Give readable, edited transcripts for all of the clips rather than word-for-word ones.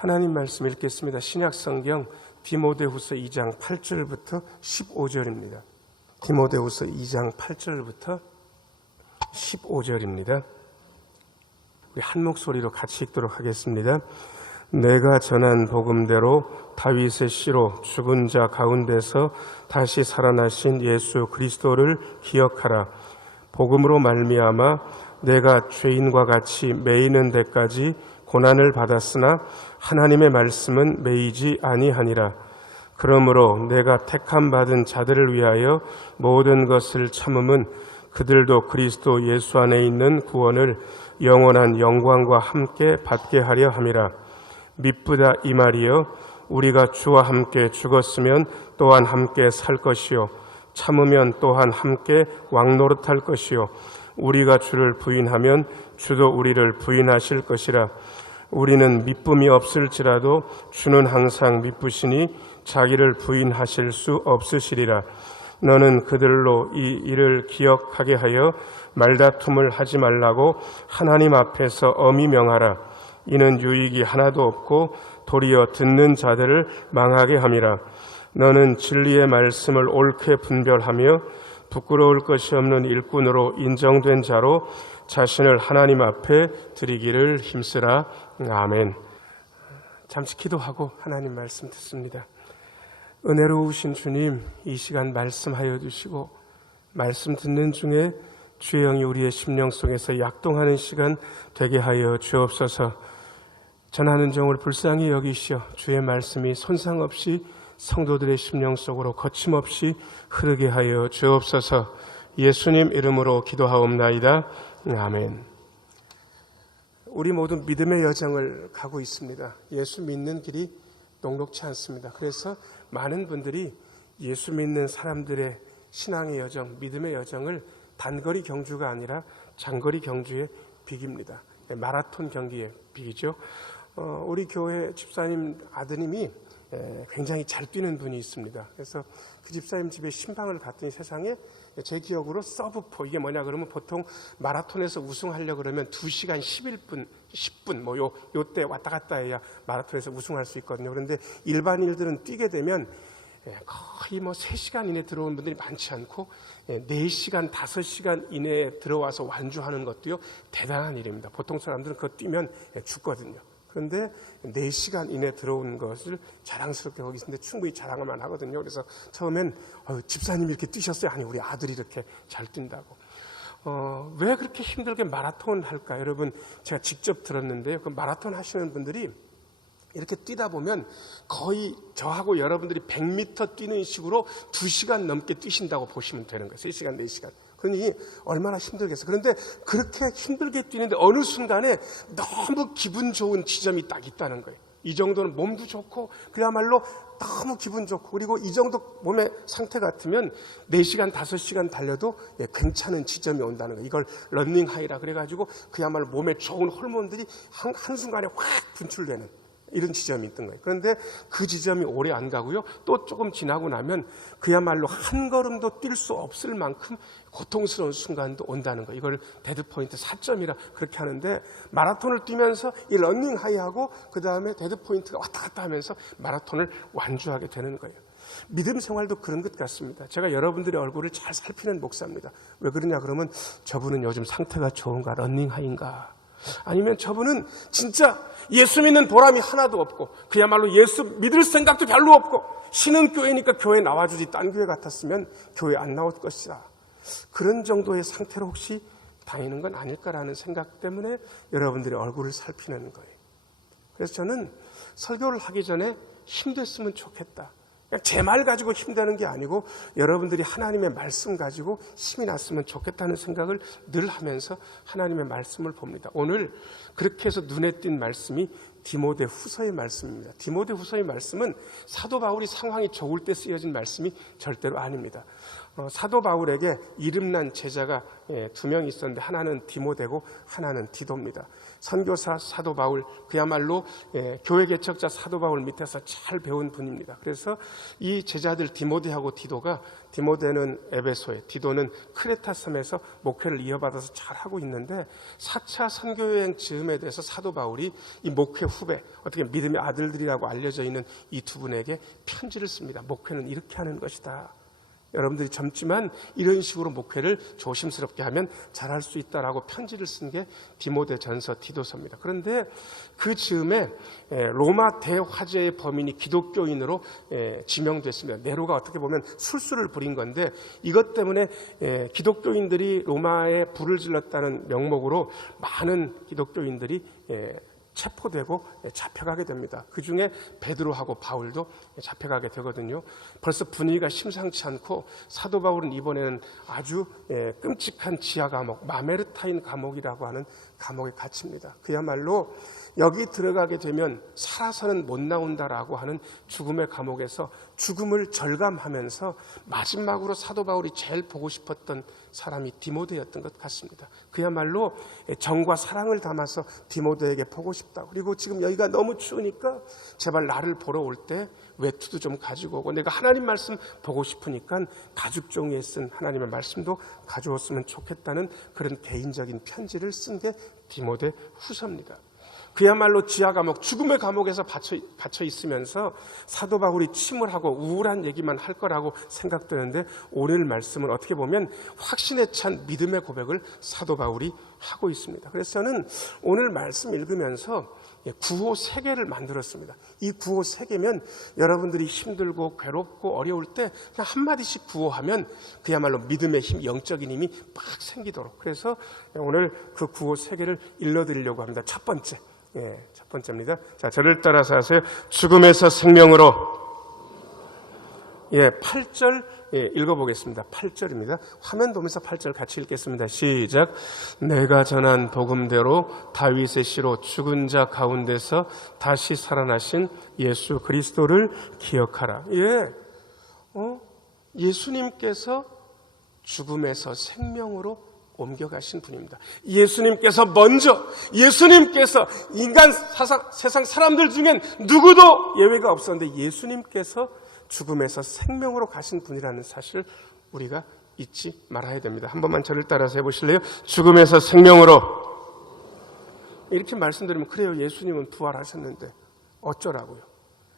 하나님 말씀 읽겠습니다. 신약성경 디모데후서 2장 8절부터 15절입니다. 디모데후서 2장 8절부터 15절입니다. 우리 한 목소리로 같이 읽도록 하겠습니다. 내가 전한 복음대로 다윗의 씨로 죽은 자 가운데서 다시 살아나신 예수 그리스도를 기억하라. 복음으로 말미암아 내가 죄인과 같이 매이는 데까지 고난을 받았으나 하나님의 말씀은 매이지 아니하니라. 그러므로 내가 택함 받은 자들을 위하여 모든 것을 참음은 그들도 그리스도 예수 안에 있는 구원을 영원한 영광과 함께 받게 하려 함이라. 미쁘다 이 말이여, 우리가 주와 함께 죽었으면 또한 함께 살 것이요 참으면 또한 함께 왕노릇할 것이요 우리가 주를 부인하면 주도 우리를 부인하실 것이라. 우리는 미쁨이 없을지라도 주는 항상 미쁘시니 자기를 부인하실 수 없으시리라. 너는 그들로 이 일을 기억하게 하여 말다툼을 하지 말라고 하나님 앞에서 엄히 명하라. 이는 유익이 하나도 없고 도리어 듣는 자들을 망하게 함이라. 너는 진리의 말씀을 옳게 분별하며 부끄러울 것이 없는 일꾼으로 인정된 자로 자신을 하나님 앞에 드리기를 힘쓰라. 아멘. 잠시 기도하고 하나님 말씀 듣습니다. 은혜로우신 주님, 이 시간 말씀하여 주시고 말씀 듣는 중에 주의 영이 우리의 심령 속에서 약동하는 시간 되게 하여 주옵소서. 전하는 종을 불쌍히 여기시어 주의 말씀이 손상 없이 성도들의 심령 속으로 거침없이 흐르게 하여 주옵소서. 예수님 이름으로 기도하옵나이다. 아멘. 우리 모두 믿음의 여정을 가고 있습니다. 예수 믿는 길이 녹록치 않습니다. 그래서 많은 분들이 예수 믿는 사람들의 신앙의 여정, 믿음의 여정을 단거리 경주가 아니라 장거리 경주에 비깁니다. 마라톤 경기에 비기죠. 우리 교회 집사님 아드님이 굉장히 잘 뛰는 분이 있습니다. 그래서 그 집사님 집에 신방을 갔더니 세상에 제 기억으로 서브포, 이게 뭐냐 그러면 보통 마라톤에서 우승하려고 그러면 2시간 11분, 10분 요때 왔다 갔다 해야 마라톤에서 우승할 수 있거든요. 그런데 일반인들은 뛰게 되면 거의 3시간 이내에 들어오는 분들이 많지 않고 4시간, 5시간 이내에 들어와서 완주하는 것도요 대단한 일입니다. 보통 사람들은 그거 뛰면 죽거든요. 그런데 4시간 이내에 들어온 것을 자랑스럽게 거기 있는데 충분히 자랑만 하거든요. 그래서 처음엔 집사님이 이렇게 뛰셨어요? 아니, 우리 아들이 이렇게 잘 뛴다고. 왜 그렇게 힘들게 마라톤 할까? 여러분, 제가 직접 들었는데요. 그 마라톤 하시는 분들이 이렇게 뛰다 보면 거의 저하고 여러분들이 100m 뛰는 식으로 2시간 넘게 뛰신다고 보시면 되는 거예요. 3시간, 4시간. 그러니 얼마나 힘들겠어요. 그런데 그렇게 힘들게 뛰는데 어느 순간에 너무 기분 좋은 지점이 딱 있다는 거예요. 이 정도는 몸도 좋고 그야말로 너무 기분 좋고, 그리고 이 정도 몸의 상태 같으면 4시간, 5시간 달려도 괜찮은 지점이 온다는 거예요. 이걸 런닝 하이라 그래가지고 그야말로 몸에 좋은 호르몬들이 한순간에 확 분출되는 이런 지점이 있던 거예요. 그런데 그 지점이 오래 안 가고요. 또 조금 지나고 나면 그야말로 한 걸음도 뛸 수 없을 만큼 고통스러운 순간도 온다는 거예요. 이걸 데드포인트 4점이라 그렇게 하는데, 마라톤을 뛰면서 이 러닝 하이하고 그 다음에 데드포인트가 왔다 갔다 하면서 마라톤을 완주하게 되는 거예요. 믿음 생활도 그런 것 같습니다. 제가 여러분들의 얼굴을 잘 살피는 목사입니다. 왜 그러냐 그러면 저분은 요즘 상태가 좋은가, 러닝 하이인가, 아니면 저분은 진짜 예수 믿는 보람이 하나도 없고 그야말로 예수 믿을 생각도 별로 없고 신은 교회니까 교회 나와주지 딴 교회 같았으면 교회 안 나올 것이다. 그런 정도의 상태로 혹시 다니는 건 아닐까라는 생각 때문에 여러분들의 얼굴을 살피는 거예요. 그래서 저는 설교를 하기 전에 힘됐으면 좋겠다. 그냥 제 말 가지고 힘드는 게 아니고 여러분들이 하나님의 말씀 가지고 힘이 났으면 좋겠다는 생각을 늘 하면서 하나님의 말씀을 봅니다. 오늘 그렇게 해서 눈에 띈 말씀이 디모데 후서의 말씀입니다. 디모데 후서의 말씀은 사도 바울이 상황이 좋을 때 쓰여진 말씀이 절대로 아닙니다. 사도 바울에게 이름난 제자가 2명 있었는데 하나는 디모데고 하나는 디도입니다. 선교사 사도 바울, 그야말로 교회 개척자 사도 바울 밑에서 잘 배운 분입니다. 그래서 이 제자들 디모데하고 디도가, 디모데는 에베소에, 디도는 크레타 섬에서 목회를 이어받아서 잘 하고 있는데 4차 선교여행 즈음에 대해서 사도 바울이 이 목회 후배, 어떻게 믿음의 아들들이라고 알려져 있는 이 두 분에게 편지를 씁니다. 목회는 이렇게 하는 것이다. 여러분들이 젊지만 이런 식으로 목회를 조심스럽게 하면 잘할 수 있다라고 편지를 쓴 게 디모데전서, 디도서입니다. 그런데 그 즈음에 로마 대화재의 범인이 기독교인으로 지명됐습니다. 네로가 어떻게 보면 술수를 부린 건데 이것 때문에 기독교인들이 로마에 불을 질렀다는 명목으로 많은 기독교인들이 체포되고 잡혀가게 됩니다. 그 중에 베드로하고 바울도 잡혀가게 되거든요. 벌써 분위기가 심상치 않고 사도 바울은 이번에는 아주 끔찍한 지하 감옥, 마메르타인 감옥이라고 하는 감옥에 갇힙니다. 그야말로 여기 들어가게 되면 살아서는 못 나온다라고 하는 죽음의 감옥에서 죽음을 절감하면서 마지막으로 사도 바울이 제일 보고 싶었던 사람이 디모데였던 것 같습니다. 그야말로 정과 사랑을 담아서 디모데에게 보고 싶다. 그리고 지금 여기가 너무 추우니까 제발 나를 보러 올 때 외투도 좀 가지고 오고, 내가 하나님 말씀 보고 싶으니까 가죽 종이에 쓴 하나님의 말씀도 가져왔으면 좋겠다는 그런 개인적인 편지를 쓴 게 디모데 후서입니다. 그야말로 지하 감옥, 죽음의 감옥에서 갇혀 있으면서 사도 바울이 침울하고 우울한 얘기만 할 거라고 생각되는데 오늘 말씀은 어떻게 보면 확신에 찬 믿음의 고백을 사도 바울이 하고 있습니다. 그래서 저는 오늘 말씀 읽으면서 구호 3개를 만들었습니다. 이 구호 3개면 여러분들이 힘들고 괴롭고 어려울 때 그냥 한마디씩 구호하면 그야말로 믿음의 힘, 영적인 힘이 막 생기도록. 그래서 오늘 그 구호 3개를 일러드리려고 합니다. 첫 번째입니다. 자, 저를 따라서 하세요. 죽음에서 생명으로. 8절 읽어보겠습니다. 8절입니다. 화면 보면서 8절 같이 읽겠습니다. 시작. 내가 전한 복음대로 다윗의 씨로 죽은 자 가운데서 다시 살아나신 예수 그리스도를 기억하라. 예수님께서 죽음에서 생명으로 옮겨가신 분입니다. 예수님께서 인간 세상 사람들 중엔 누구도 예외가 없었는데 예수님께서 죽음에서 생명으로 가신 분이라는 사실을 우리가 잊지 말아야 됩니다. 한 번만 저를 따라서 해보실래요? 죽음에서 생명으로. 이렇게 말씀드리면 그래요, 예수님은 부활하셨는데 어쩌라고요?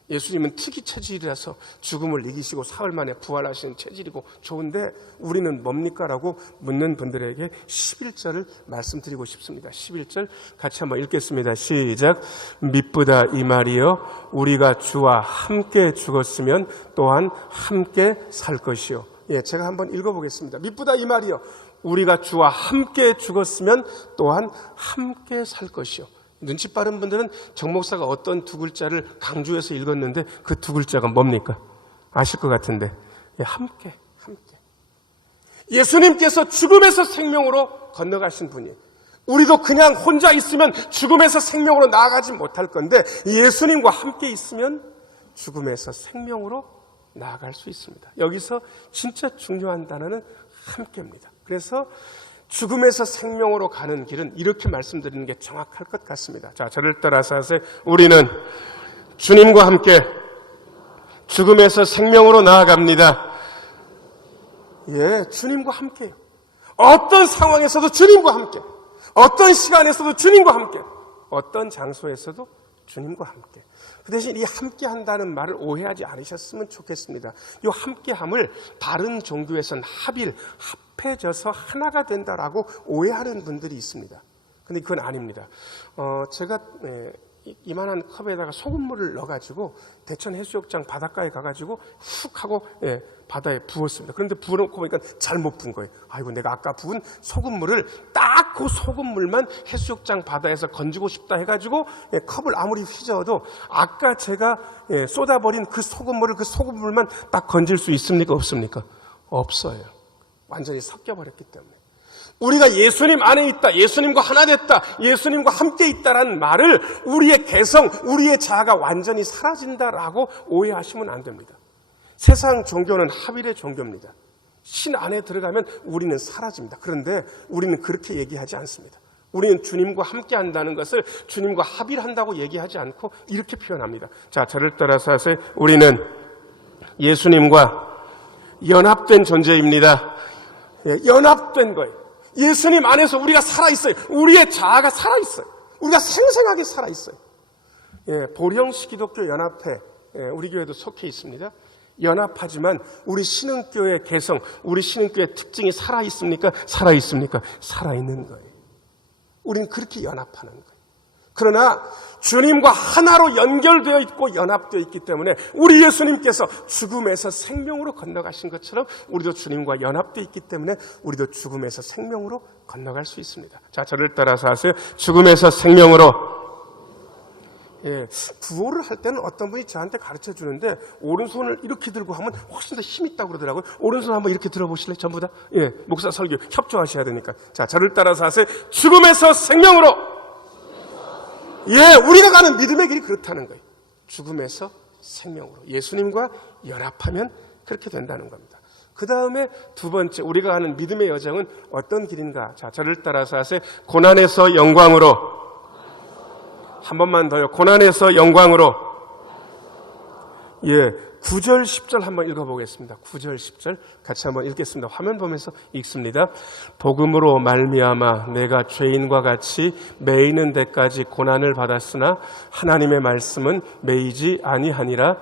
예수님은 특이 체질이라서 죽음을 이기시고 사흘 만에 부활하시는 체질이고 좋은데 우리는 뭡니까? 라고 묻는 분들에게 11절을 말씀드리고 싶습니다. 11절 같이 한번 읽겠습니다. 시작. 미쁘다 이 말이여, 우리가 주와 함께 죽었으면 또한 함께 살 것이요. 제가 한번 읽어보겠습니다. 미쁘다 이 말이여, 우리가 주와 함께 죽었으면 또한 함께 살 것이요. 눈치 빠른 분들은 정 목사가 어떤 두 글자를 강조해서 읽었는데 그 두 글자가 뭡니까? 아실 것 같은데. 함께. 예수님께서 죽음에서 생명으로 건너가신 분이, 우리도 그냥 혼자 있으면 죽음에서 생명으로 나아가지 못할 건데 예수님과 함께 있으면 죽음에서 생명으로 나아갈 수 있습니다. 여기서 진짜 중요한 단어는 함께입니다. 그래서 죽음에서 생명으로 가는 길은 이렇게 말씀드리는 게 정확할 것 같습니다. 자, 저를 따라서 하세요. 우리는 주님과 함께 죽음에서 생명으로 나아갑니다. 주님과 함께요. 어떤 상황에서도 주님과 함께, 어떤 시간에서도 주님과 함께, 어떤 장소에서도 주님과 함께. 그 대신 이 함께 한다는 말을 오해하지 않으셨으면 좋겠습니다. 이 함께함을 다른 종교에서는 합해져서 하나가 된다라고 오해하는 분들이 있습니다. 근데 그건 아닙니다. 제가 이만한 컵에다가 소금물을 넣어가지고 대천 해수욕장 바닷가에 가가지고 훅 하고 바다에 부었습니다. 그런데 부어놓고 보니까 잘못 부은 거예요. 아이고, 내가 아까 부은 소금물을 딱 그 소금물만 해수욕장 바다에서 건지고 싶다 해가지고 컵을 아무리 휘저어도 아까 제가 쏟아버린 그 소금물만 딱 건질 수 있습니까? 없습니까? 없어요. 완전히 섞여버렸기 때문에. 우리가 예수님 안에 있다, 예수님과 하나 됐다, 예수님과 함께 있다라는 말을 우리의 개성, 우리의 자아가 완전히 사라진다라고 오해하시면 안 됩니다. 세상 종교는 합일의 종교입니다. 신 안에 들어가면 우리는 사라집니다. 그런데 우리는 그렇게 얘기하지 않습니다. 우리는 주님과 함께 한다는 것을 주님과 합의를 한다고 얘기하지 않고 이렇게 표현합니다. 자, 저를 따라서 하세요. 우리는 예수님과 연합된 존재입니다. 연합된 거예요. 예수님 안에서 우리가 살아있어요. 우리의 자아가 살아있어요. 우리가 생생하게 살아있어요. 보령시 기독교 연합회, 우리 교회도 속해 있습니다. 연합하지만 우리 신흥교의 개성, 우리 신흥교의 특징이 살아있습니까? 살아있습니까? 살아있는 거예요. 우리는 그렇게 연합하는 거예요. 그러나 주님과 하나로 연결되어 있고 연합되어 있기 때문에 우리 예수님께서 죽음에서 생명으로 건너가신 것처럼 우리도 주님과 연합되어 있기 때문에 우리도 죽음에서 생명으로 건너갈 수 있습니다. 자, 저를 따라서 하세요. 죽음에서 생명으로. 구호를 할 때는 어떤 분이 저한테 가르쳐 주는데 오른손을 이렇게 들고 하면 훨씬 더 힘 있다고 그러더라고요. 오른손 한번 이렇게 들어보실래요? 전부 다? 목사 설교 협조하셔야 되니까. 자, 저를 따라서 하세요. 죽음에서 생명으로. 우리가 가는 믿음의 길이 그렇다는 거예요. 죽음에서 생명으로. 예수님과 연합하면 그렇게 된다는 겁니다. 그 다음에 두 번째, 우리가 가는 믿음의 여정은 어떤 길인가? 자, 저를 따라서 하세요. 고난에서 영광으로. 한 번만 더요. 고난에서 영광으로. 9절, 10절 한번 읽어보겠습니다. 9절, 10절 같이 한번 읽겠습니다. 화면 보면서 읽습니다. 복음으로 말미암아 내가 죄인과 같이 매이는 데까지 고난을 받았으나 하나님의 말씀은 매이지 아니하니라.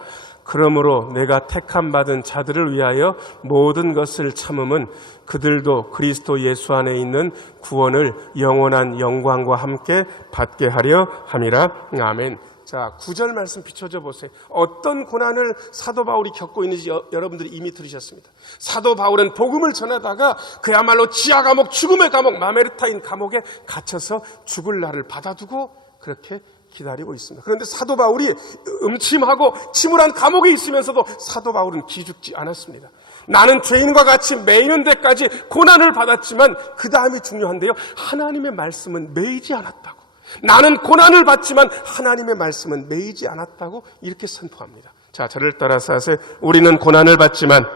그러므로 내가 택함 받은 자들을 위하여 모든 것을 참음은 그들도 그리스도 예수 안에 있는 구원을 영원한 영광과 함께 받게 하려 함이라. 아멘. 자, 9절 말씀 비춰줘 보세요. 어떤 고난을 사도 바울이 겪고 있는지 여러분들이 이미 들으셨습니다. 사도 바울은 복음을 전하다가 그야말로 지하 감옥, 죽음의 감옥, 마메르타인 감옥에 갇혀서 죽을 날을 받아두고 그렇게 기다리고 있습니다. 그런데 사도 바울이 음침하고 침울한 감옥에 있으면서도 사도 바울은 기죽지 않았습니다. 나는 죄인과 같이 매이는 데까지 고난을 받았지만 그 다음이 중요한데요. 하나님의 말씀은 매이지 않았다고. 나는 고난을 받지만 하나님의 말씀은 매이지 않았다고 이렇게 선포합니다. 자, 저를 따라서 하세요. 우리는 고난을 받지만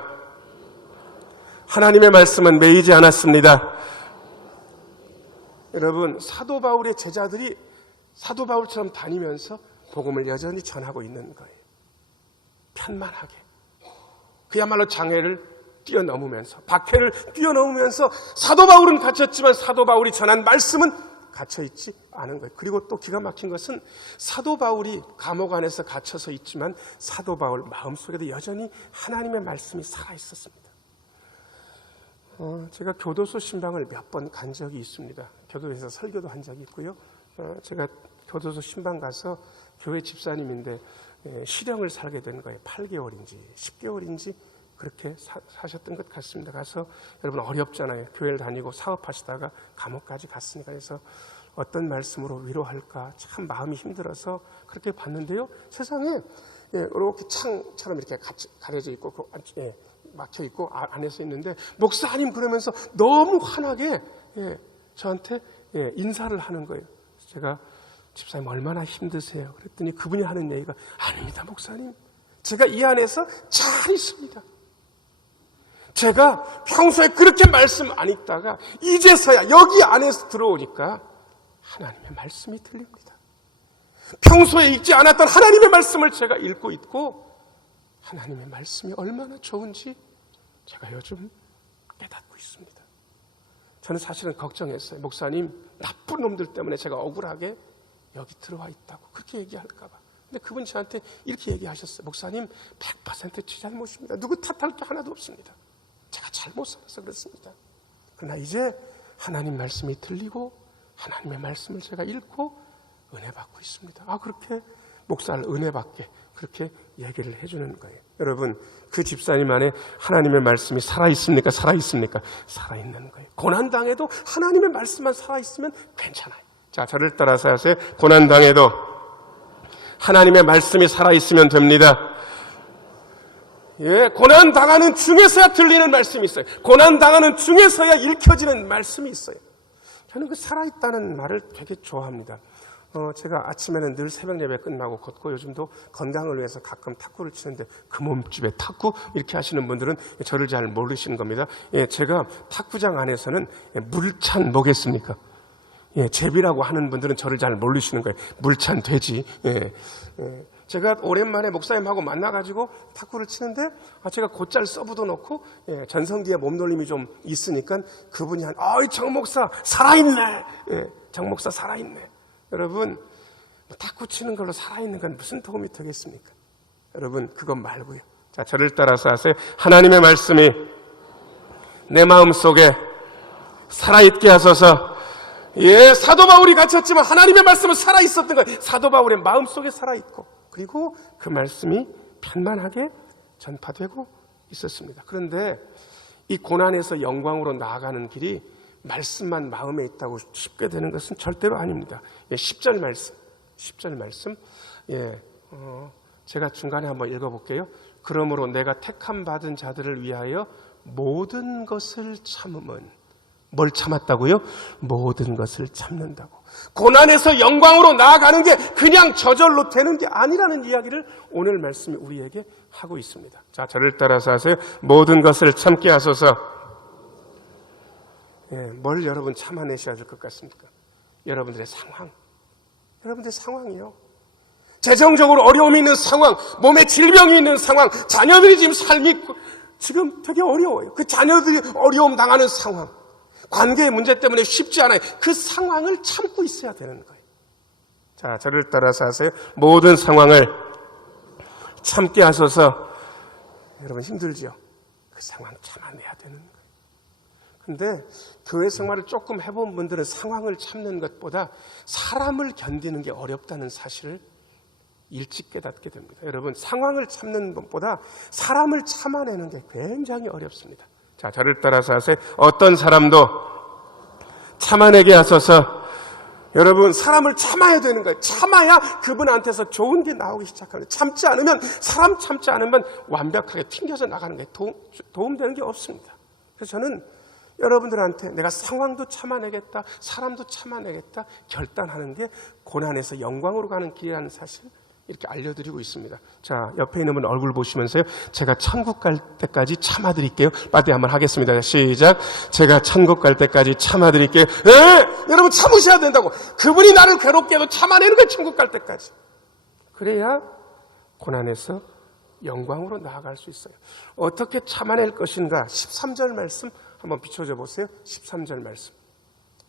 하나님의 말씀은 매이지 않았습니다. 여러분, 사도 바울의 제자들이 사도 바울처럼 다니면서 복음을 여전히 전하고 있는 거예요. 편만하게. 그야말로 장애를 뛰어넘으면서, 박해를 뛰어넘으면서 사도 바울은 갇혔지만 사도 바울이 전한 말씀은 갇혀있지 않은 거예요. 그리고 또 기가 막힌 것은 사도 바울이 감옥 안에서 갇혀서 있지만 사도 바울 마음속에도 여전히 하나님의 말씀이 살아있었습니다. 제가 교도소 신방을 몇 번 간 적이 있습니다. 교도소에서 설교도 한 적이 있고요. 제가 교도소 신방 가서 교회 집사님인데 실형을 살게 된 거예요. 8개월인지 10개월인지 그렇게 사셨던 것 같습니다. 가서 여러분 어렵잖아요. 교회를 다니고 사업하시다가 감옥까지 갔으니까. 그래서 어떤 말씀으로 위로할까 참 마음이 힘들어서 그렇게 봤는데요. 세상에 이렇게 창처럼 이렇게 가려져 있고 막혀 있고 안에서 있는데 목사님 그러면서 너무 환하게 저한테 인사를 하는 거예요. 제가 집사님 얼마나 힘드세요? 그랬더니 그분이 하는 얘기가 아닙니다 목사님. 제가 이 안에서 잘 있습니다. 제가 평소에 그렇게 말씀 안 읽다가 이제서야 여기 안에서 들어오니까 하나님의 말씀이 들립니다. 평소에 읽지 않았던 하나님의 말씀을 제가 읽고 있고 하나님의 말씀이 얼마나 좋은지 제가 요즘 깨닫고 있습니다. 저는 사실은 걱정했어요. 목사님 나쁜 놈들 때문에 제가 억울하게 여기 들어와 있다고 그렇게 얘기할까 봐. 근데 그분 저한테 이렇게 얘기하셨어요. 목사님 100% 제 잘못입니다. 누구 탓할 게 하나도 없습니다. 제가 잘못 살아서 그렇습니다. 그러나 이제 하나님 말씀이 들리고 하나님의 말씀을 제가 읽고 은혜 받고 있습니다. 그렇게 목사를 은혜 받게 그렇게 얘기를 해주는 거예요. 여러분 그 집사님 안에 하나님의 말씀이 살아있습니까? 살아있습니까? 살아있는 거예요. 고난당해도 하나님의 말씀만 살아있으면 괜찮아요. 자, 저를 따라서 하세요. 고난당해도 하나님의 말씀이 살아있으면 됩니다. 고난당하는 중에서야 들리는 말씀이 있어요. 고난당하는 중에서야 읽혀지는 말씀이 있어요. 저는 그 살아있다는 말을 되게 좋아합니다. 제가 아침에는 늘 새벽 예배 끝나고 걷고 요즘도 건강을 위해서 가끔 탁구를 치는데 그 몸집에 탁구? 이렇게 하시는 분들은 저를 잘 모르시는 겁니다. 제가 탁구장 안에서는 물찬 뭐겠습니까? 제비라고 하는 분들은 저를 잘 모르시는 거예요. 물찬 돼지. 제가 오랜만에 목사님하고 만나가지고 탁구를 치는데 제가 곧잘 서브도 놓고 전성기에 몸놀림이 좀 있으니까 그분이 어이 정 목사 살아있네. 정 목사 살아있네. 여러분 탁구 치는 걸로 살아있는 건 무슨 도움이 되겠습니까? 여러분 그것 말고요. 자, 저를 따라서 하세요. 하나님의 말씀이 내 마음속에 살아있게 하소서. 사도 바울이 갇혔지만 하나님의 말씀은 살아있었던 거예요. 사도 바울의 마음속에 살아있고 그리고 그 말씀이 편만하게 전파되고 있었습니다. 그런데 이 고난에서 영광으로 나아가는 길이 말씀만 마음에 있다고 쉽게 되는 것은 절대로 아닙니다. 10절 말씀. 제가 중간에 한번 읽어볼게요. 그러므로 내가 택함 받은 자들을 위하여 모든 것을 참음은 뭘 참았다고요? 모든 것을 참는다고. 고난에서 영광으로 나아가는 게 그냥 저절로 되는 게 아니라는 이야기를 오늘 말씀이 우리에게 하고 있습니다. 자, 저를 따라서 하세요. 모든 것을 참게 하소서. 뭘 여러분 참아내셔야 될 것 같습니까? 여러분들의 상황이요. 재정적으로 어려움이 있는 상황, 몸에 질병이 있는 상황, 자녀들이 지금 삶이 지금 되게 어려워요. 그 자녀들이 어려움 당하는 상황, 관계의 문제 때문에 쉽지 않아요. 그 상황을 참고 있어야 되는 거예요. 자, 저를 따라서 하세요. 모든 상황을 참게 하소서. 여러분 힘들죠? 그 상황 참아내야 되는 거예요. 근데 교회 생활을 조금 해본 분들은 상황을 참는 것보다 사람을 견디는 게 어렵다는 사실을 일찍 깨닫게 됩니다. 여러분 상황을 참는 것보다 사람을 참아내는 게 굉장히 어렵습니다. 자, 저를 따라서 하세요. 어떤 사람도 참아내게 하소서. 여러분 사람을 참아야 되는 거예요. 참아야 그분한테서 좋은 게 나오기 시작합니다. 참지 않으면 완벽하게 튕겨져 나가는 거예요. 도움되는 게 없습니다. 그래서 저는 여러분들한테 내가 상황도 참아내겠다, 사람도 참아내겠다 결단하는 게 고난에서 영광으로 가는 길이라는 사실 이렇게 알려드리고 있습니다. 자, 옆에 있는 분 얼굴 보시면서요. 제가 천국 갈 때까지 참아드릴게요. 빠떼 한번 하겠습니다. 시작. 제가 천국 갈 때까지 참아드릴게요. 여러분 참으셔야 된다고. 그분이 나를 괴롭게 해도 참아내는 거예요. 천국 갈 때까지. 그래야 고난에서 영광으로 나아갈 수 있어요. 어떻게 참아낼 것인가? 13절 말씀 한번 비춰줘 보세요. 13절 말씀.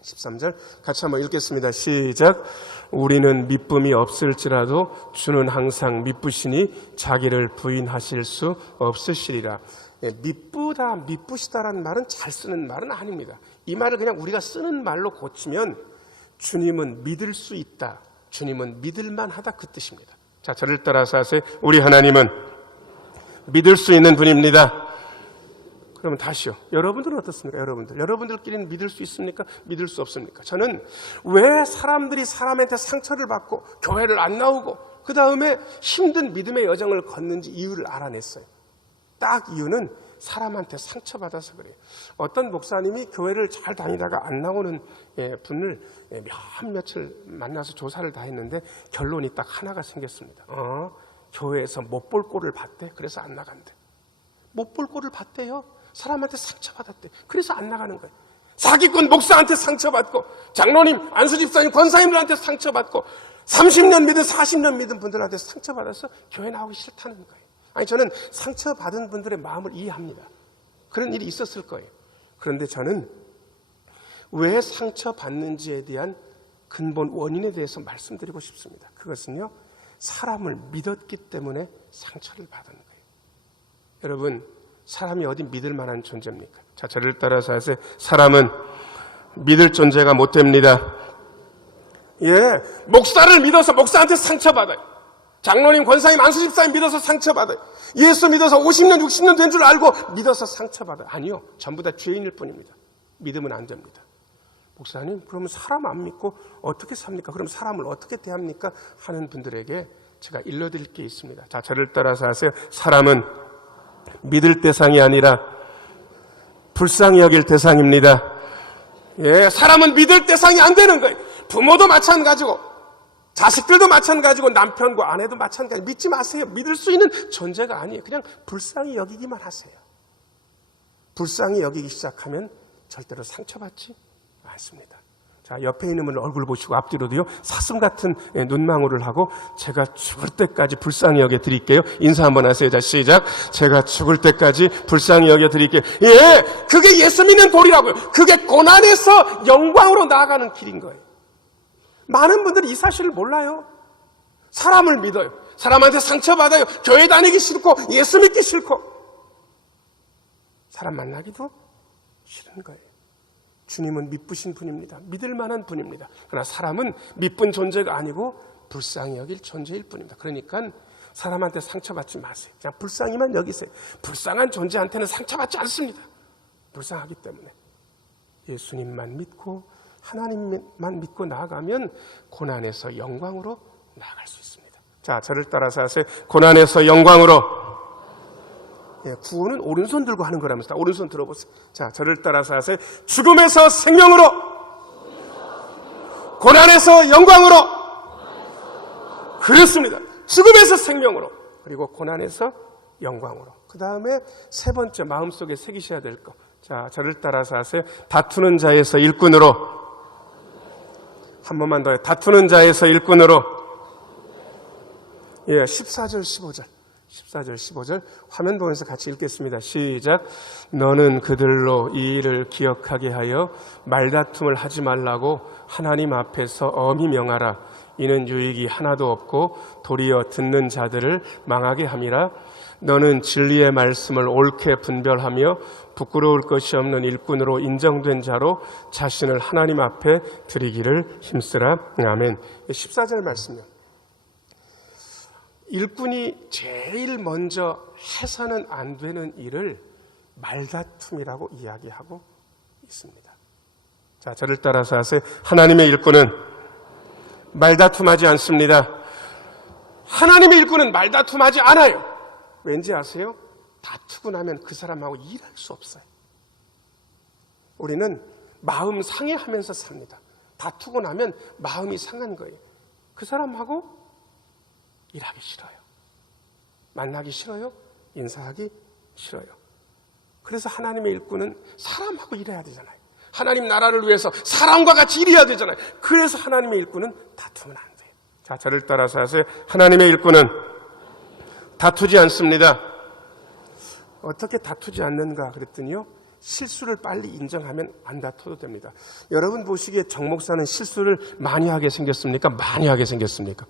13절 같이 한번 읽겠습니다. 시작. 우리는 미쁨이 없을지라도 주는 항상 미쁘시니 자기를 부인하실 수 없으시리라. 미쁘시다라는 말은 잘 쓰는 말은 아닙니다. 이 말을 그냥 우리가 쓰는 말로 고치면 주님은 믿을 수 있다, 주님은 믿을만 하다 그 뜻입니다. 자, 저를 따라서 하세요. 우리 하나님은 믿을 수 있는 분입니다. 그러면 다시요. 여러분들은 어떻습니까? 여러분들끼리는 믿을 수 있습니까? 믿을 수 없습니까? 저는 왜 사람들이 사람한테 상처를 받고 교회를 안 나오고 그 다음에 힘든 믿음의 여정을 걷는지 이유를 알아냈어요. 딱 이유는 사람한테 상처받아서 그래요. 어떤 목사님이 교회를 잘 다니다가 안 나오는 분을 며칠 만나서 조사를 다 했는데 결론이 딱 하나가 생겼습니다. 교회에서 못 볼 꼴을 봤대. 그래서 안 나간대. 못 볼 꼴을 봤대요. 사람한테 상처받았대. 그래서 안 나가는 거예요. 사기꾼 목사한테 상처받고 장로님, 안수집사님, 권사님들한테 상처받고 30년 믿은 40년 믿은 분들한테 상처받아서 교회 나오기 싫다는 거예요. 아니 저는 상처받은 분들의 마음을 이해합니다. 그런 일이 있었을 거예요. 그런데 저는 왜 상처받는지에 대한 근본 원인에 대해서 말씀드리고 싶습니다. 그것은요, 사람을 믿었기 때문에 상처를 받은 거예요. 여러분, 사람이 어디 믿을 만한 존재입니까? 자, 저를 따라서 하세요. 사람은 믿을 존재가 못 됩니다. 목사를 믿어서 목사한테 상처받아요. 장로님, 권사님, 안수집사님 믿어서 상처받아요. 예수 믿어서 50년, 60년 된 줄 알고 믿어서 상처받아요. 아니요, 전부 다 죄인일 뿐입니다. 믿으면 안 됩니다. 목사님, 그러면 사람 안 믿고 어떻게 삽니까? 그럼 사람을 어떻게 대합니까? 하는 분들에게 제가 일러드릴 게 있습니다. 자, 저를 따라서 하세요. 사람은 믿을 대상이 아니라 불쌍히 여길 대상입니다. 사람은 믿을 대상이 안 되는 거예요. 부모도 마찬가지고 자식들도 마찬가지고 남편과 아내도 마찬가지. 믿지 마세요. 믿을 수 있는 존재가 아니에요. 그냥 불쌍히 여기기만 하세요. 불쌍히 여기기 시작하면 절대로 상처받지 않습니다. 자, 옆에 있는 분 얼굴 보시고 앞뒤로도요, 사슴 같은 눈망울을 하고, 제가 죽을 때까지 불쌍히 여겨 드릴게요. 인사 한번 하세요. 자, 시작. 제가 죽을 때까지 불쌍히 여겨 드릴게요. 예! 그게 예수 믿는 도리라고요. 그게 고난에서 영광으로 나아가는 길인 거예요. 많은 분들이 이 사실을 몰라요. 사람을 믿어요. 사람한테 상처받아요. 교회 다니기 싫고, 예수 믿기 싫고, 사람 만나기도 싫은 거예요. 주님은 믿으신 분입니다. 믿을 만한 분입니다. 그러나 사람은 믿은 존재가 아니고 불쌍히 여길 존재일 뿐입니다. 그러니까 사람한테 상처받지 마세요. 그냥 불쌍히만 여기세요. 불쌍한 존재한테는 상처받지 않습니다. 불쌍하기 때문에. 예수님만 믿고 하나님만 믿고 나아가면 고난에서 영광으로 나아갈 수 있습니다. 자, 저를 따라서 하세요. 고난에서 영광으로. 예, 구원은 오른손 들고 하는 거라면서. 오른손 들어보세요. 자, 저를 따라서 하세요. 죽음에서 생명으로, 고난에서 영광으로. 그렇습니다. 죽음에서 생명으로, 그리고 고난에서 영광으로. 그 다음에 세 번째, 마음속에 새기셔야 될 거. 자, 저를 따라서 하세요. 다투는 자에서 일꾼으로. 한 번만 더요. 다투는 자에서 일꾼으로. 예, 14절, 15절. 14절, 15절 화면 보면서 같이 읽겠습니다. 시작. 너는 그들로 이 일을 기억하게 하여 말다툼을 하지 말라고 하나님 앞에서 엄히 명하라. 이는 유익이 하나도 없고 도리어 듣는 자들을 망하게 함이라. 너는 진리의 말씀을 옳게 분별하며 부끄러울 것이 없는 일꾼으로 인정된 자로 자신을 하나님 앞에 드리기를 힘쓰라. 아멘. 14절 말씀이요. 일꾼이 제일 먼저 해서는 안 되는 일을 말다툼이라고 이야기하고 있습니다. 자, 저를 따라서 하세요. 하나님의 일꾼은 말다툼하지 않습니다. 하나님의 일꾼은 말다툼하지 않아요. 왠지 아세요? 다투고 나면 그 사람하고 일할 수 없어요. 우리는 마음 상해하면서 삽니다. 다투고 나면 마음이 상한 거예요. 그 사람하고 일하기 싫어요. 만나기 싫어요. 인사하기 싫어요. 그래서 하나님의 일꾼은 사람하고 일해야 되잖아요. 하나님 나라를 위해서 사람과 같이 일해야 되잖아요. 그래서 하나님의 일꾼은 다투면 안 돼요. 자, 저를 따라서 하세요. 하나님의 일꾼은 다투지 않습니다. 어떻게 다투지 않는가 그랬더니요, 실수를 빨리 인정하면 안 다퉈도 됩니다. 여러분 보시기에 정 목사는 실수를 많이 하게 생겼습니까? 많이 하게 생겼습니까?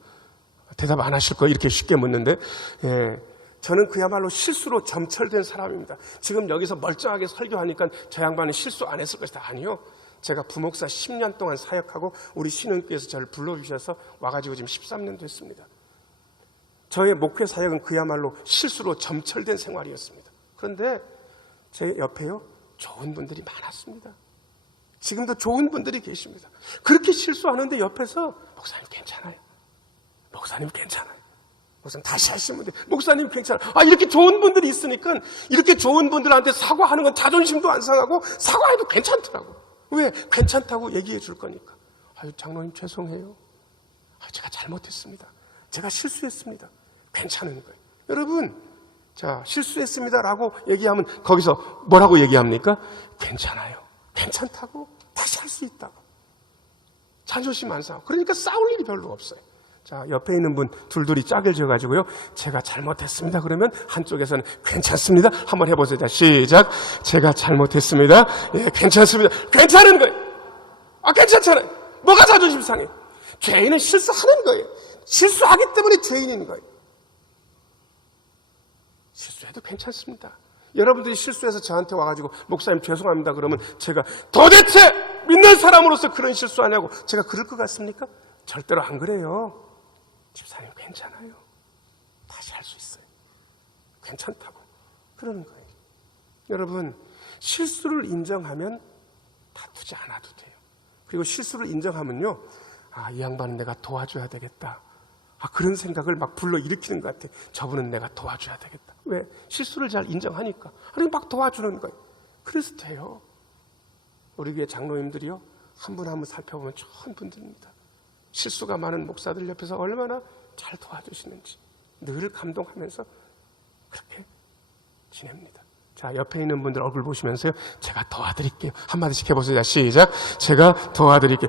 대답 안 하실 거예요. 이렇게 쉽게 묻는데, 예, 저는 그야말로 실수로 점철된 사람입니다. 지금 여기서 멀쩡하게 설교하니까 저 양반은 실수 안 했을 것이다. 아니요. 제가 부목사 10년 동안 사역하고 우리 신흥교에서 저를 불러주셔서 와가지고 지금 13년 됐습니다. 저의 목회 사역은 그야말로 실수로 점철된 생활이었습니다. 그런데 제 옆에요, 좋은 분들이 많았습니다. 지금도 좋은 분들이 계십니다. 그렇게 실수하는데 옆에서 목사님 괜찮아요. 목사님 괜찮아요. 목사님 다시 하시면 돼요. 목사님 괜찮아요. 아, 이렇게 좋은 분들이 있으니까 이렇게 좋은 분들한테 사과하는 건 자존심도 안 상하고 사과해도 괜찮더라고. 왜? 괜찮다고 얘기해 줄 거니까. 아유, 장로님 죄송해요. 제가 잘못했습니다. 제가 실수했습니다. 괜찮은 거예요. 여러분, 자, 실수했습니다라고 얘기하면 거기서 뭐라고 얘기합니까? 괜찮아요. 괜찮다고 다시 할 수 있다고. 자존심 안 상하고. 그러니까 싸울 일이 별로 없어요. 자, 옆에 있는 분 둘둘이 짝을 지어가지고요, 제가 잘못했습니다 그러면 한쪽에서는 괜찮습니다 한번 해보세요. 자, 시작. 제가 잘못했습니다. 예, 괜찮습니다. 괜찮은 거예요. 아, 괜찮잖아요. 뭐가 자존심 상해요? 죄인은 실수하는 거예요. 실수하기 때문에 죄인인 거예요. 실수해도 괜찮습니다. 여러분들이 실수해서 저한테 와가지고 목사님 죄송합니다 그러면 제가 도대체 믿는 사람으로서 그런 실수하냐고 제가 그럴 것 같습니까? 절대로 안 그래요. 집사님 괜찮아요. 다시 할 수 있어요. 괜찮다고 그러는 거예요. 여러분, 실수를 인정하면 다투지 않아도 돼요. 그리고 실수를 인정하면요, 아, 이 양반은 내가 도와줘야 되겠다. 아, 그런 생각을 막 불러일으키는 것 같아요. 저분은 내가 도와줘야 되겠다. 왜? 실수를 잘 인정하니까. 아니, 막 도와주는 거예요. 그래서 돼요. 우리 교회 장로님들이요, 한 분 한 분 살펴보면 좋은 분들입니다. 실수가 많은 목사들 옆에서 얼마나 잘 도와주시는지 늘 감동하면서 그렇게 지냅니다. 자, 옆에 있는 분들 얼굴 보시면서요, 제가 도와드릴게요. 한마디씩 해보세요. 시작. 제가 도와드릴게요.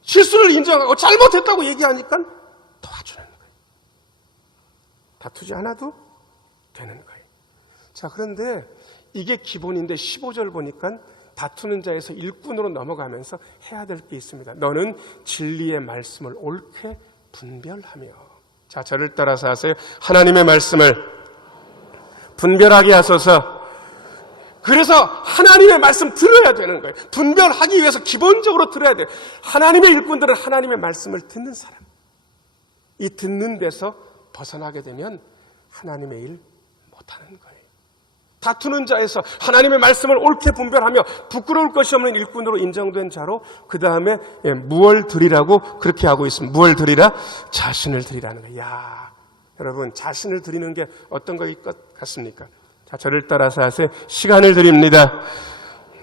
실수를 인정하고 잘못했다고 얘기하니까 도와주는 거예요. 다투지 않아도 되는 거예요. 자, 그런데 이게 기본인데 15절 보니까 다투는 자에서 일꾼으로 넘어가면서 해야 될 게 있습니다. 너는 진리의 말씀을 옳게 분별하며. 자, 저를 따라서 하세요. 하나님의 말씀을 분별하게 하소서. 그래서 하나님의 말씀 들어야 되는 거예요. 분별하기 위해서 기본적으로 들어야 돼요. 하나님의 일꾼들은 하나님의 말씀을 듣는 사람. 이 듣는 데서 벗어나게 되면 하나님의 일 못하는 거예요. 다투는 자에서 하나님의 말씀을 옳게 분별하며 부끄러울 것이 없는 일꾼으로 인정된 자로 그 다음에 무얼 드리라고 그렇게 하고 있습니다. 무얼 드리라? 자신을 드리라는 거예요. 야, 여러분, 자신을 드리는 게 어떤 거일 것 같습니까? 자, 저를 따라서 하세요. 시간을 드립니다.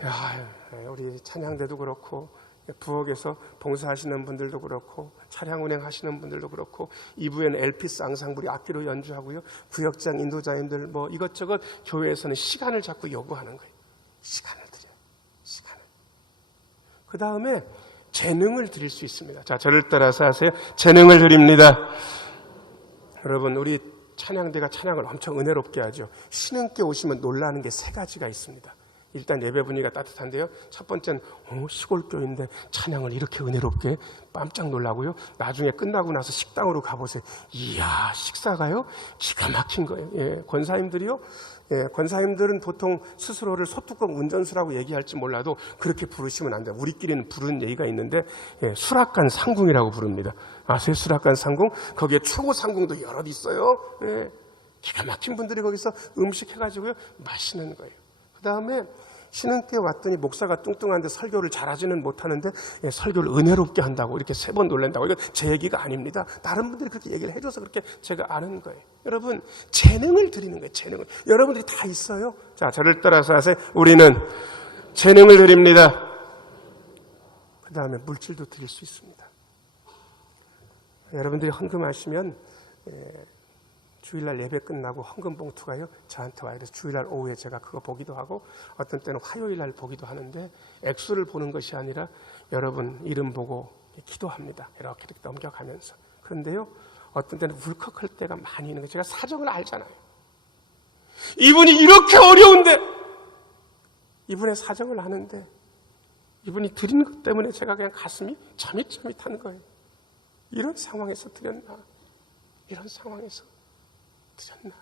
야, 우리 찬양대도 그렇고 부엌에서 봉사하시는 분들도 그렇고 차량 운행하시는 분들도 그렇고 2부에는 엘피스 앙상블이 악기로 연주하고요. 구역장 인도자님들 뭐 이것저것 교회에서는 시간을 자꾸 요구하는 거예요. 시간을 드려요. 시간을. 그 다음에 재능을 드릴 수 있습니다. 자, 저를 따라서 하세요. 재능을 드립니다. 여러분, 우리 찬양대가 찬양을 엄청 은혜롭게 하죠. 신흥께 오시면 놀라는 게 3가지가 있습니다. 일단 예배 분위기가 따뜻한데요. 첫 번째는 시골교회인데 찬양을 이렇게 은혜롭게 깜짝 놀라고요. 나중에 끝나고 나서 식당으로 가보세요. 이야, 식사가요? 기가 막힌 거예요. 예, 권사님들이요. 예, 권사님들은 보통 스스로를 소뚜껑 운전수라고 얘기할지 몰라도 그렇게 부르시면 안 돼요. 우리끼리는 부르는 얘기가 있는데 수락관 상궁이라고 부릅니다. 아세요? 수락관 상궁? 거기에 초고 상궁도 여럿 있어요. 예, 기가 막힌 분들이 거기서 음식 해가지고요 마시는 거예요. 그 다음에 신흥교회 왔더니 목사가 뚱뚱한데 설교를 잘하지는 못하는데 설교를 은혜롭게 한다고 이렇게 3번 놀란다고. 이건 제 얘기가 아닙니다. 다른 분들이 그렇게 얘기를 해줘서 그렇게 제가 아는 거예요. 여러분, 재능을 드리는 거예요. 재능을. 여러분들이 다 있어요. 자, 저를 따라서 하세요. 우리는 재능을 드립니다. 그 다음에 물질도 드릴 수 있습니다. 여러분들이 헌금하시면 주일날 예배 끝나고 헌금 봉투가요 저한테 와야 돼서 주일날 오후에 제가 그거 보기도 하고 어떤 때는 화요일날 보기도 하는데 액수를 보는 것이 아니라 여러분 이름 보고 기도합니다. 이렇게 넘겨가면서. 그런데요 어떤 때는 울컥할 때가 많이 있는 거예요. 제가 사정을 알잖아요. 이분이 이렇게 어려운데 이분의 사정을 아는데 이분이 드리는 것 때문에 제가 그냥 가슴이 저밋저밋한 거예요. 이런 상황에서 드렸나? 이런 상황에서 드렸나?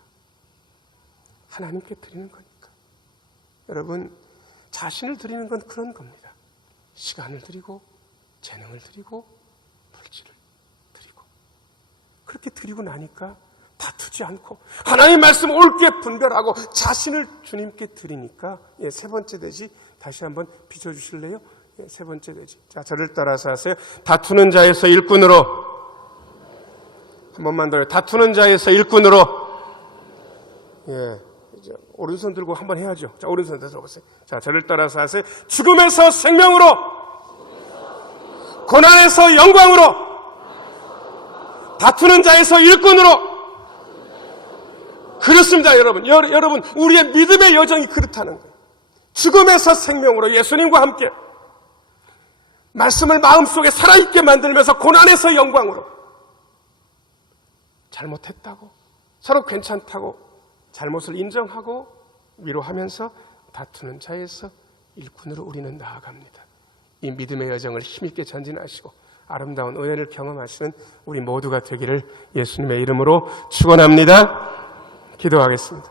하나님께 드리는 거니까. 여러분, 자신을 드리는 건 그런 겁니다. 시간을 드리고 재능을 드리고 물질을 드리고 그렇게 드리고 나니까 다투지 않고 하나님의 말씀 옳게 분별하고 자신을 주님께 드리니까 3번째 되지 다시 한번 비춰주실래요? 3번째 되지. 자, 저를 따라서 하세요. 다투는 자에서 일꾼으로. 한 번만 더요. 다투는 자에서 일꾼으로. 이제 오른손 들고 한번 해야죠. 자, 오른손 들어보세요. 자, 저를 따라서 하세요. 죽음에서 생명으로. 고난에서 영광으로. 다투는 자에서 일꾼으로. 그렇습니다, 여러분. 여러분, 우리의 믿음의 여정이 그렇다는 거예요. 죽음에서 생명으로 예수님과 함께 말씀을 마음속에 살아있게 만들면서 고난에서 영광으로. 잘못했다고, 서로 괜찮다고 잘못을 인정하고 위로하면서 다투는 자에서 일꾼으로 우리는 나아갑니다. 이 믿음의 여정을 힘있게 전진하시고 아름다운 은혜를 경험하시는 우리 모두가 되기를 예수님의 이름으로 축원합니다. 기도하겠습니다.